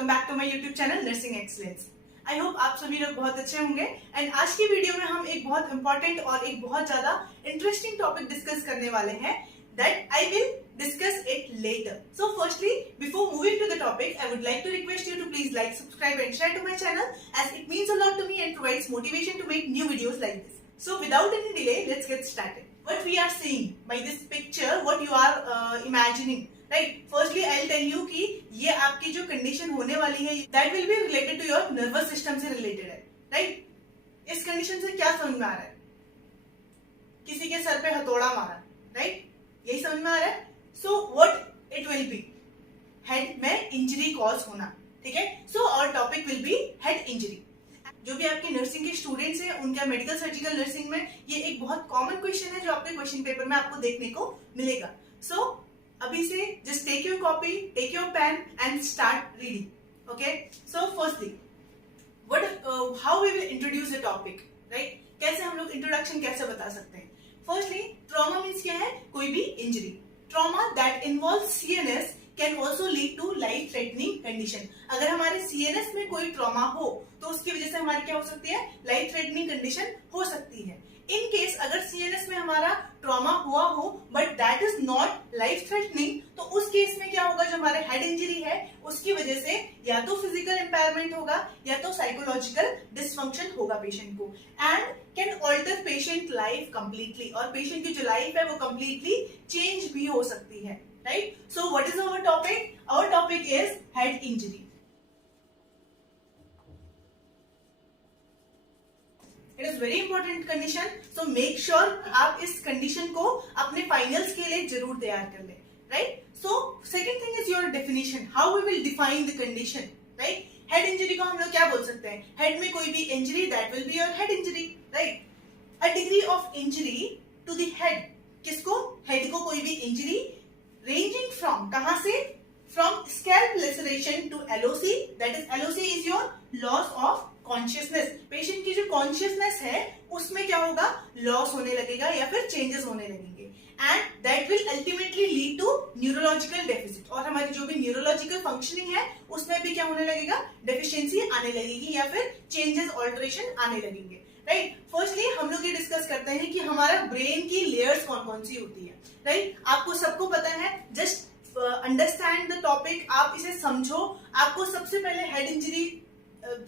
Welcome back to my YouTube channel nursing excellence. I hope आप सभी लोग बहुत अच्छे होंगे एंड आज की वीडियो में हम एक बहुत इंपॉर्टेंट और एक बहुत ज्यादा इंटरेस्टिंग टॉपिक डिस्कस करने वाले हैं that I will discuss it later. So firstly, before moving to the topic, I would like to request you to please like, subscribe and share to my channel as it means a lot to me and provides motivation to make new videos like this. So without any delay, let's get started. What we are seeing by this picture, what you are imagining, right? Firstly, I'll tell you कि ये आपकी जो condition होने वाली है, that will be related to your nervous system से related है, right? इस condition से क्या समझ में आ रहा है? किसी के सर पे हथौड़ा मारा, right? यही समझ में आ रहा है? So what it will be? Head में इंजरी कॉज होना, ठीक है? So our topic will be head injury. जो भी आपके नर्सिंग के स्टूडेंट्स हैं उनका मेडिकल सर्जिकल नर्सिंग में ये एक बहुत कॉमन क्वेश्चन है जो आपके क्वेश्चन पेपर में आपको देखने को मिलेगा. So अभी से just take your copy, take your pen and start reading. Okay? So firstly, how we will introduce the topic, right? कैसे हम लोग इंट्रोडक्शन कैसे बता सकते हैं? फर्स्टली, ट्रॉमा मीन्स क्या है? कोई भी injury. Trauma that involve CNS can also lead to life threatening condition. अगर हमारे सीएनएस में कोई ट्रॉमा हो तो उसकी वजह से हमारी क्या हो सकती है? लाइफ थ्रेटनिंग कंडीशन हो सकती है. इन केस अगर सीएनएस में हमारा ट्रॉमा हुआ हो but that is not life threatening, तो उस केस में क्या होगा? जो हमारे हेड इंजरी है उसकी वजह से या तो फिजिकल एम्पायरमेंट होगा या तो साइकोलॉजिकल डिसफंक्शन होगा पेशेंट को and can alter patient life completely. और पेशेंट की जो लाइफ है वो कंप्लीटली चेंज भी हो सकती है, right? So what is our topic? Our topic is head injury. It is very important condition, so make sure आप इस कंडीशन को अपने फाइनल्स के लिए जरूर तैयार कर लें, right? So second thing is your definition, how we will define the condition, right? Head injury को हम लोग क्या बोल सकते हैं? हेड में कोई भी injury, that will be your head injury, right? A degree of injury to the head. किसको? हेड को कोई भी इंजरी रेंजिंग फ्रॉम, कहां से? From scalp laceration to LOC, that is LOC is your loss of consciousness. Patient की जो consciousness है उसमें क्या होगा? लॉस होने लगेगा या फिर चेंजेस होने लगेंगे and that will ultimately lead to neurological deficit. और हमारी जो भी न्यूरोलॉजिकल फंक्शनिंग है उसमें भी क्या होने लगेगा? डेफिशिएंसी आने लगेगी या फिर चेंजेस ऑल्टरेशन आने लगेंगे, राइट? फर्स्टली हम लोग ये डिस्कस करते हैं कि हमारा ब्रेन की लेयर्स कौन कौन सी होती है, राइट? आपको सबको पता है. जस्ट अंडरस्टैंड द टॉपिक, आप इसे समझो. आपको सबसे पहले हेड इंजरी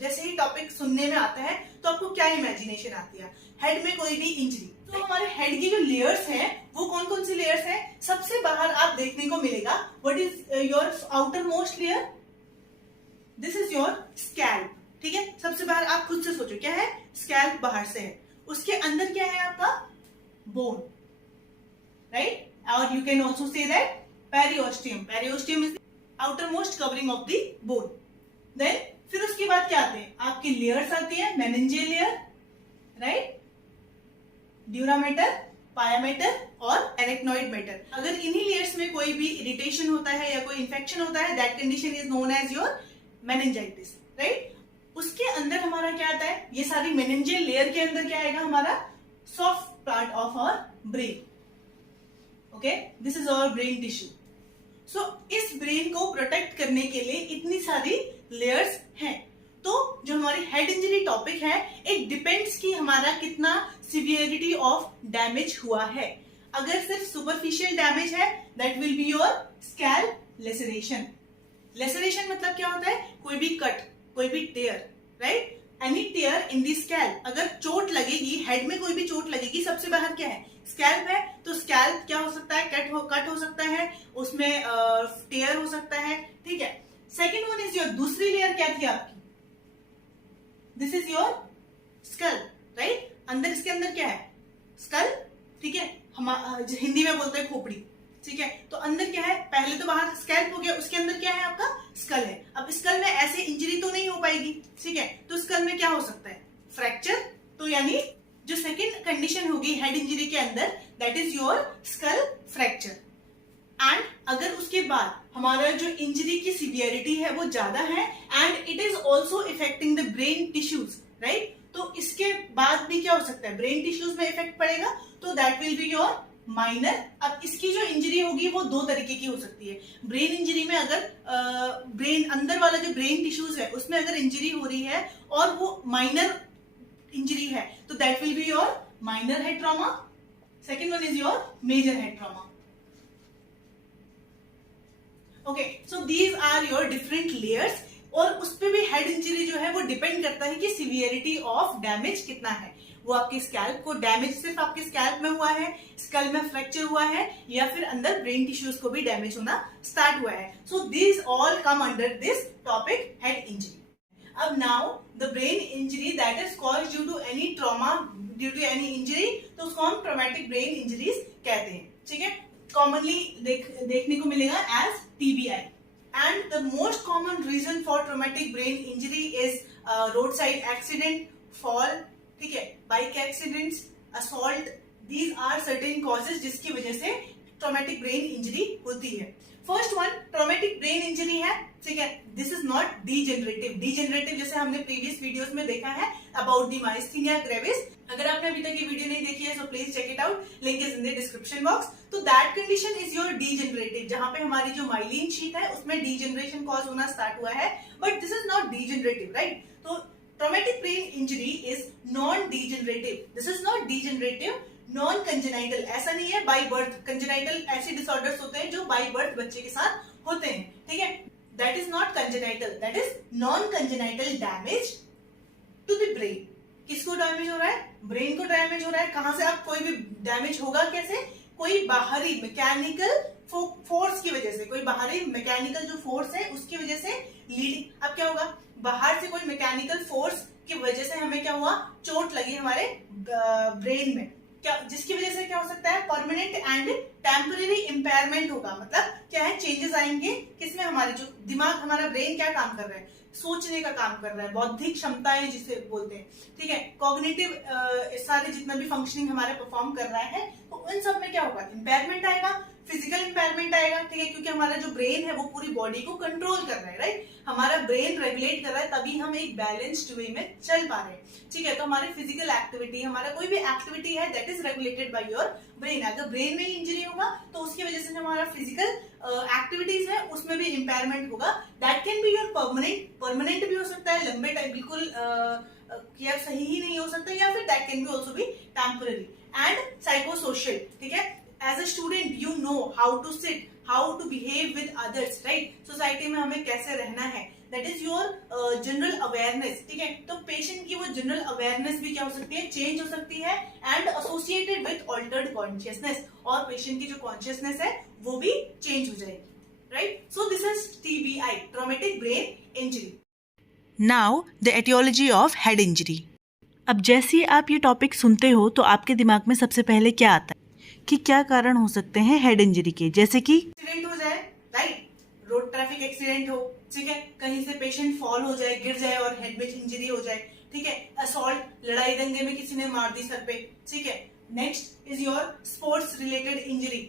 जैसे ही टॉपिक सुनने में आता है तो आपको क्या इमेजिनेशन आती है? हेड में कोई भी इंजरी. तो हमारे हेड की जो लेयर्स हैं वो कौन कौन सी लेयर्स हैं? सबसे बाहर आप देखने को मिलेगा. What is your outer most layer? This is your scalp, ठीक है? सबसे बाहर आप खुद से सोचो, क्या है? स्कैल्प बाहर से है. उसके अंदर क्या है आपका? Bone, right? और you can also say that periosteum. Periosteum is outermost covering of the bone. Then फिर उसके बाद क्या आते हैं? आपकी लेयर्स आती है. Meningeal layer, right? Dura mater, pia mater और एरेक्नॉइड मेटर. अगर इन्हीं लेयर्स में कोई भी इरिटेशन होता है या कोई इंफेक्शन होता है, that condition is known as your meningitis, right? उसके अंदर हमारा क्या आता है? ये सारी मेनिंजियल लेयर के अंदर क्या आएगा? हमारा soft part of our brain. Okay, this is our brain tissue. So इस ब्रेन को प्रोटेक्ट करने के लिए इतनी सारी लेयर्स हैं. तो जो हमारी हेड इंजरी टॉपिक है, इट डिपेंड्स कि हमारा कितना सिवियरिटी ऑफ डैमेज हुआ है. अगर सिर्फ सुपरफिशियल डैमेज है, that will be your scalp laceration. Laceration मतलब क्या होता है? कोई भी कट, कोई भी टेयर, राइट? एनी टेयर इन दी स्कैल्प. अगर चोट लगेगी, हेड में कोई भी चोट लगेगी, सबसे बाहर क्या है? स्कैल्प है. तो स्कैल्प क्या हो सकता है? कट हो सकता है, उसमें टेयर हो सकता है, ठीक है? सेकेंड वन इज योर, दूसरी लेयर क्या थी आपकी? This is your skull, right? अंदर, इसके अंदर क्या है? स्कल, ठीक है? हम हिंदी में बोलते हैं खोपड़ी, ठीक है? तो अंदर क्या है? पहले तो बाहर स्कैल्प हो गया, उसके अंदर क्या है? आपका स्कल है. अब स्कल में ऐसे इंजरी तो नहीं हो पाएगी, ठीक है? तो स्कल में क्या हो सकता है? फ्रैक्चर. तो यानी जो सेकेंड कंडीशन होगी हेड इंजरी के अंदर, that is your skull fracture. And अगर उसके बाद हमारा जो इंजरी की सिवियरिटी है वो ज्यादा है and it is also affecting the brain tissues, right? तो इसके बाद भी क्या हो सकता है? ब्रेन टिश्यूज में इफेक्ट पड़ेगा, तो that will be your minor. अब इसकी जो इंजरी होगी वो दो तरीके की हो सकती है। ब्रेन इंजरी में अगर ब्रेन अंदर वाला जो ब्रेन टिश्यूज है उसमें अगर इंजरी हो रही है और वो माइनर इंजरी है तो that will be your minor head trauma. Second one is your major head trauma. Okay, so these are your different layers. और उस पे भी हेड इंजरी जो है वो डिपेंड करता है कि सीवियरिटी ऑफ डैमेज कितना है। वो आपके स्कैल्प को डैमेज सिर्फ आपके स्कैल्प में हुआ है, स्कल में फ्रैक्चर हुआ है, या फिर अंदर ब्रेन टिश्यूज को भी डैमेज होना स्टार्ट हुआ है। So this all come under this topic head injury. अब now the brain injury that is caused due to any trauma, due to any injury, तो उसको हम ट्रॉमेटिक ब्रेन इंजरीज कहते हैं। ठीक है, कॉमनली देखने को मिलेगा as TBI. And the most common reason for traumatic brain injury is roadside accident, fall, ठीक है, bike accidents, assault. These are certain causes जिसकी वजह से traumatic brain injury होती है। First one traumatic brain injury है, ठीक है, this is not degenerative. Degenerative जैसे हमने प्रीवियस वीडियोस में देखा है अबाउट दी माइस्थीनिया ग्रेविस। अगर आपने अभी तक ये वीडियो नहीं देखी है so please check it out, link is in the description box. तो that condition is your degenerative, जहां पे हमारी जो माइलिन शीट है उसमें डीजेनरेशन कॉज होना स्टार्ट हुआ है, but this is not degenerative, right. तो traumatic brain injury is non degenerative, this is not degenerative, non congenital. ऐसा नहीं है बाय बर्थ, कंजेनाइटल ऐसे डिसऑर्डर्स होते हैं जो बाय बर्थ बच्चे के साथ होते हैं, ठीक है, that is not congenital, that is non congenital damage to the brain. किसको डैमेज हो रहा है? ब्रेन को डैमेज हो रहा है। कहां से? आप कोई भी डैमेज होगा कैसे? कोई बाहरी मैकेनिकल फोर्स की वजह से, कोई बाहरी मैकेनिकल जो फोर्स है उसकी वजह से लीडिंग। अब क्या होगा? बाहर से कोई मैकेनिकल फोर्स की वजह से हमें क्या हुआ? चोट लगी हमारे ब्रेन में, क्या, जिसकी वजह से क्या हो सकता है? परमानेंट एंड टेम्परेरी इम्पेयरमेंट होगा। मतलब क्या है? चेंजेस आएंगे किसमें? हमारे जो दिमाग, हमारा ब्रेन क्या काम कर रहा है? सोचने का काम कर रहा है, बौद्धिक क्षमताएं जिसे बोलते हैं, ठीक है, कॉग्निटिव सारे जितना भी फंक्शनिंग हमारे परफॉर्म कर रहा है, तो उन सब में क्या होगा? इम्पेयरमेंट आएगा, फिजिकल इम्पेयरमेंट आएगा, ठीक है, क्योंकि हमारा जो ब्रेन है वो पूरी बॉडी को कंट्रोल कर रहा है, राइट। हमारा ब्रेन रेगुलेट कर रहा है, तभी हम एक बैलेंस्ड वे में चल पा रहे हैं, ठीक है। तो हमारी फिजिकल एक्टिविटी, हमारा कोई भी एक्टिविटी है that is regulated by your brain. अगर ब्रेन में इंजरी होगा तो उसकी वजह से जो हमारा फिजिकल एक्टिविटीज है उसमें भी इम्पेयरमेंट होगा। That can be your permanent भी हो सकता है, लंबे टाइम बिल्कुल या सही ही नहीं हो सकता, या फिर that can be also be temporary and psychosocial, ठीक है। As a student you know how to sit, how to behave with others, right. Society में हमें कैसे रहना है, that is your general awareness, ठीक है। तो पेशेंट की वो जनरल अवेयरनेस भी क्या हो सकती है? चेंज हो सकती है and associated with altered consciousness, और पेशेंट की जो कॉन्शियसनेस है वो भी चेंज हो जाएगी, right. So this is TBI, traumatic brain injury. Now the etiology of head injury. अब जैसे ही आप ये टॉपिक सुनते हो तो आपके दिमाग में सबसे पहले क्या आता है कि क्या कारण हो सकते हैं हेड इंजरी के? जैसे कि एक्सीडेंट हो जाए, राइट, रोड ट्रैफिक एक्सीडेंट हो, ठीक है, कहीं से पेशेंट फॉल हो जाए, गिर जाए और हेड में इंजरी हो जाए, ठीक है, असॉल्ट, लड़ाई दंगे में किसी ने मार दी सर पे, ठीक है। Next is your sports related injury,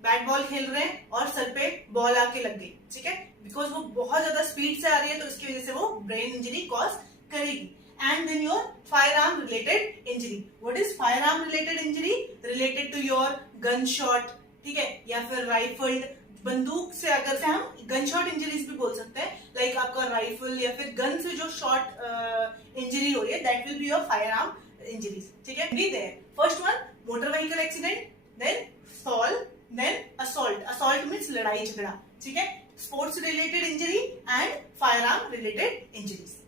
bat ball खेल रहे हैं और सर पे बॉल आके लग गई, ठीक है, बिकॉज वो बहुत ज्यादा स्पीड से आ रही है तो इसकी वजह से वो ब्रेन इंजरी कॉज करेगी। And then your firearm related injury. What is firearm related injury? Related to your gunshot, ठीक है, या फिर राइफल्ड, बंदूक से अगर से हम गन शॉट इंजरीज भी बोल सकते हैं, लाइक आपका राइफल या फिर गन से जो शॉट इंजरी हो रही है that will be your firearm injuries, ठीक है। First one motor vehicle accident, then fall, then assault. Assault means लड़ाई झगड़ा, ठीक है, sports related injury and firearm related injuries.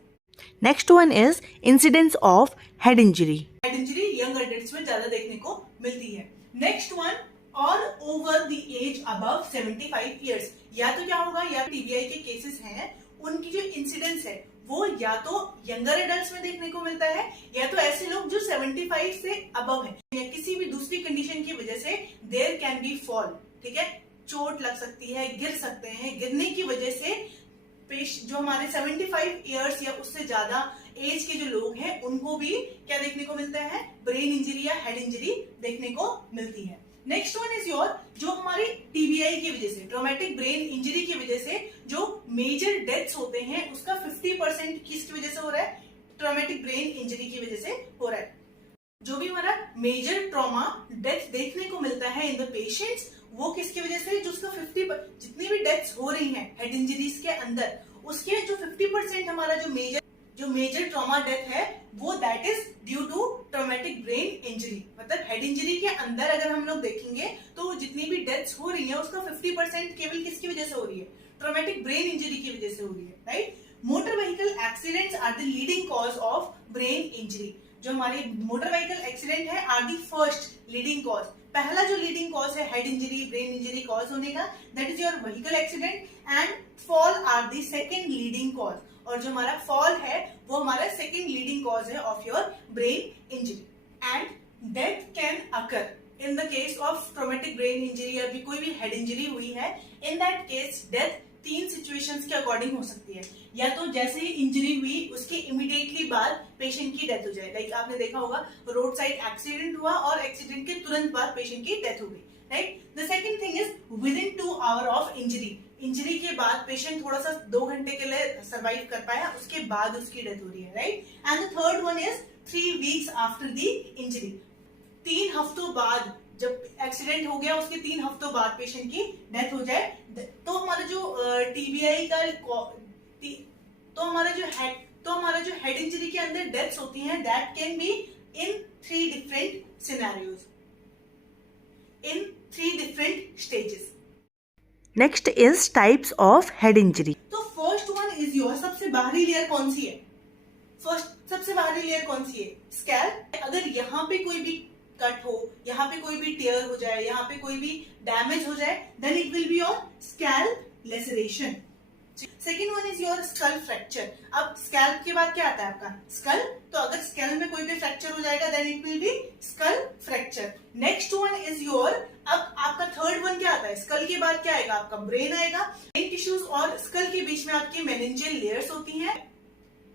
Next one is incidence of head injury. Head injury young adults में ज्यादा देखने को मिलती है। नेक्स्ट वन, और over the age above 75 years. या तो क्या होगा, या TBI के केसेस हैं उनकी जो इंसिडेंस है वो या तो यंगर एडल्ट्स में देखने को मिलता है, या तो ऐसे लोग जो 75 से अबव है, या किसी भी दूसरी कंडीशन की वजह से देयर कैन बी फॉल, ठीक है, चोट लग सकती है, गिर सकते हैं, गिरने की वजह से जो हमारे 75 इयर्स या उससे ज्यादा एज के जो लोग हैं उनको भी क्या देखने को मिलता है? ब्रेन इंजरी या हेड इंजरी देखने को मिलती है। नेक्स्ट वन इज योर, जो हमारी TBI की वजह से, ट्रॉमेटिक ब्रेन इंजरी की वजह से जो मेजर डेथ्स होते हैं उसका 50% किसकी वजह से हो रहा है? ट्रॉमेटिक ब्रेन इंजरी की वजह से हो रहा है। जो भी हमारा मेजर ट्रॉमा डेथ देखने को मिलता है इन द पेशेंट्स, वो किसकी वजह से, जो उसका 50 जितनी भी डेथ्स हो रही हैं हेड इंजरीज के अंदर, उसके जो 50% हमारा जो मेजर ट्रॉमा डेथ है वो that is due to traumatic brain injury. मतलब हेड इंजरी के अंदर अगर हम लोग देखेंगे तो जितनी भी डेथ्स हो रही है उसका 50% केवल किसकी वजह से हो रही है, ट्रॉमेटिक ब्रेन इंजरी की वजह से हो रही है, right. Motor vehicle accidents are the leading cause of brain injury. जो हमारे मोटर व्हीकल एक्सीडेंट है are the first leading cause. पहला जो लीडिंग कॉज है head injury brain injury cause होने का, that is your vehicle accident, and fall are the second leading cause. और जो हमारा फॉल है वो हमारा सेकेंड लीडिंग कॉज है of your brain injury. And death can occur in the case of traumatic brain injury, या भी कोई भी हेड इंजरी हुई है, in that case death 3 situations के अकॉर्डिंग हो सकती है। या तो जैसे ही इंजरी हुई उसके इमीडिएटली बाद पेशेंट की डेथ हो जाए, लाइक आपने देखा होगा रोड साइड एक्सीडेंट हुआ और एक्सीडेंट के तुरंत बाद पेशेंट की डेथ हो गई, right. The second thing is with in 2 hour of injury. Injury के बाद पेशेंट थोड़ा सा 2 घंटे के लिए सर्वाइव कर पाया, उसके बाद उसकी डेथ हो रही है, right. And the third one is 3 weeks after the injury. 3 हफ्तों बाद जब एक्सीडेंट हो गया उसके 3 हफ्तों बाद पेशेंट की डेथ हो जाए, तो हमारा जो टीबीआई का तो हमारा जो हेड इंजरी के अंदर डेथ्स होती हैं that can be in 3 different scenarios, in 3 different stages. Next is types of head injury. तो फर्स्ट वन इज योर, सबसे बाहरी लेयर कौन सी है, सबसे बाहरी लेयर कौन सी है, स्कैल्प। अगर यहाँ पे कोई भी कट हो, यहाँ पे कोई भी टेयर हो जाए, यहाँ पे कोई भी डैमेज हो जाए, then it will be your scalp laceration. Second one is your skull fracture. अब स्कैल्प के बाद क्या आता है आपका स्कल, तो अगर स्कल में कोई भी फ्रैक्चर हो जाएगा then it will be skull fracture. Next one is your, अब आपका थर्ड वन क्या आता है, स्कल के बाद क्या आएगा आपका ब्रेन आएगा। ब्रेन टिश्यूज और स्कल के बीच में आपकी मेनिंजियल लेयर्स होती हैं।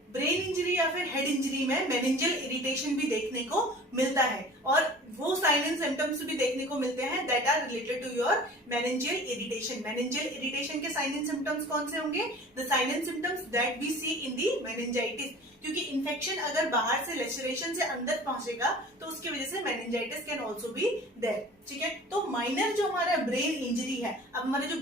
ब्रेन इंजरी या फिर हेड इंजरी में मेनिंजियल इरिटेशन भी देखने को मिलता है, और वो साइन एंड सिम्टम्स भी देखने को मिलते हैं that are related to your meningeal irritation. Meningeal irritation के साइन एंड सिम्टम्स कौन से होंगे, the sign and symptoms that we see in the meningitis. क्योंकि इन्फेक्शन अगर बाहर से लेसरेशन से अंदर पहुंचेगा तो उसकी वजह से meningitis can also be there, ठीक है। तो माइनर जो हमारा ब्रेन इंजरी है, अब हमारे जो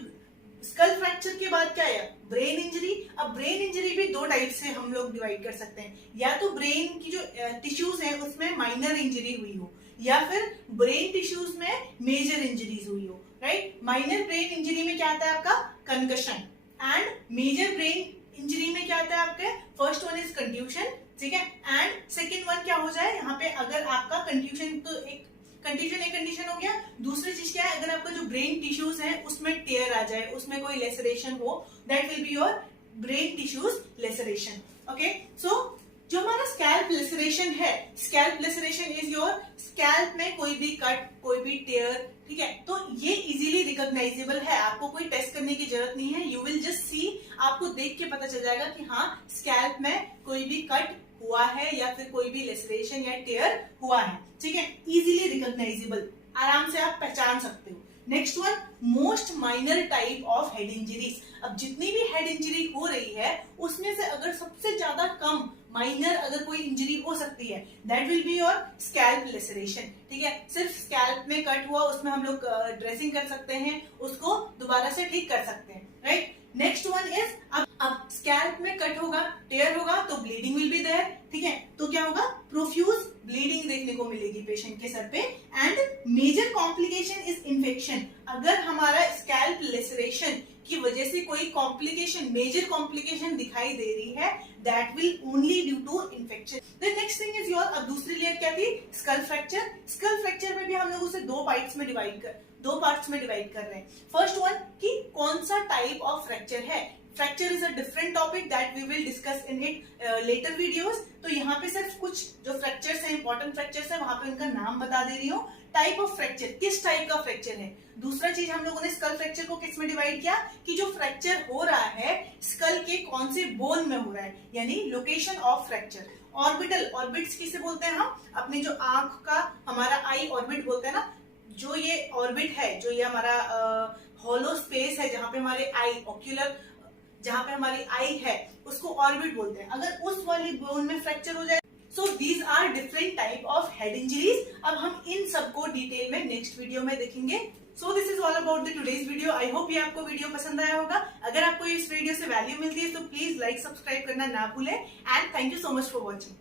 स्कल फ्रैक्चर के बाद क्या है ब्रेन इंजरी। अब ब्रेन इंजरी भी 2 टाइप से हम लोग डिवाइड कर सकते हैं, या तो ब्रेन की जो टिश्यूज हैं उसमें माइनर इंजरी हुई हो, या फिर ब्रेन टिश्यूज में मेजर इंजरीज हुई हो, राइट। माइनर ब्रेन इंजरी में क्या आता है आपका concussion, and major brain injury में क्या आता है आपके, फर्स्ट वन इज कंट्यूशन, ठीक है। एंड सेकेंड वन क्या हो जाए यहाँ पे, अगर आपका कंट्यूशन, तो एक कंडीशन हो गया। दूसरी चीज क्या है, अगर आपका जो ब्रेन टिश्यूज है उसमें टेयर आ जाए, उसमें कोई लेसरेशन हो, that will be your brain tissues laceration, okay. So जो हमारा स्कैल्प लेसरेशन है, scalp laceration is your scalp में कोई भी कट, कोई भी टेयर, ठीक है। तो ये इजीली रिकॉग्नाइजेबल है, आपको कोई टेस्ट करने की जरूरत नहीं है। यू विल जस्ट सी, आपको देख के पता चल जाएगा कि हाँ स्कैल्प में कोई भी कट हुआ है या फिर कोई भी लेसरेशन या टेयर हुआ है, ठीक है। इजीली रिकॉग्नाइजेबल, आराम से आप पहचान सकते हो। Next one, most minor type of head injuries. अब जितनी भी हेड इंजरी हो रही है उसमें से अगर सबसे ज्यादा कम माइनर अगर कोई इंजरी हो सकती है, that will be your scalp laceration, ठीक है। सिर्फ स्कैल्प में कट हुआ, उसमें हम लोग ड्रेसिंग कर सकते हैं, उसको दोबारा से ठीक कर सकते हैं, राइट। नेक्स्ट वन इज, अब स्कैल्प में कट होगा, टेयर होगा, तो ब्लीडिंग विल बी देयर, ठीक है। तो क्या होगा, प्रोफ्यूज ब्लीडिंग देखने को मिलेगी पेशेंट के सर पे। And major complication is infection. अगर हमारा स्कैल्प लेसरेशन की वजह से कोई कॉम्प्लिकेशन, मेजर कॉम्प्लिकेशन दिखाई दे रही है, that will only due to infection. The next thing is your, अब दूसरी लेयर क्या थी, स्कल फ्रैक्चर। स्कल फ्रैक्चर में भी हम लोग उसे 2 पार्ट्स में डिवाइड कर रहे हैं। फर्स्ट वन कि कौन सा टाइप ऑफ फ्रैक्चर है। Fracture is a different topic that we will discuss in it later videos. तो यहाँ पे सिर्फ कुछ जो फ्रैक्चर्स हैं, इंपॉर्टेंट फ्रैक्चर्स हैं, वहां पे उनका नाम बता दे रही हूँ। टाइप ऑफ फ्रैक्चर, किस टाइप का फ्रैक्चर है। दूसरा चीज हम लोगों ने स्कल फ्रैक्चर को किस में डिवाइड किया, कि जो फ्रैक्चर हो रहा है स्कल के कौन से बोन में हो रहा है, यानी लोकेशन ऑफ फ्रैक्चर। ऑर्बिट्स किसे बोलते हैं हम, अपनी जो आंख का हमारा आई ऑर्बिट बोलते हैं ना, जो ये ऑर्बिट है, जो ये हमारा हॉलो स्पेस है जहां पे हमारे आई ऑक्यूलर, जहां पे हमारी आई है, उसको ऑर्बिट बोलते हैं। अगर उस वाली बोन में फ्रैक्चर हो जाए, so these are different type of head injuries. अब हम इन सबको डिटेल में नेक्स्ट वीडियो में देखेंगे. सो this is all about the today's video. I hope ये आपको वीडियो पसंद आया होगा. अगर आपको इस वीडियो से वैल्यू मिलती है तो प्लीज लाइक सब्सक्राइब करना ना भूलें. And thank you so much for watching.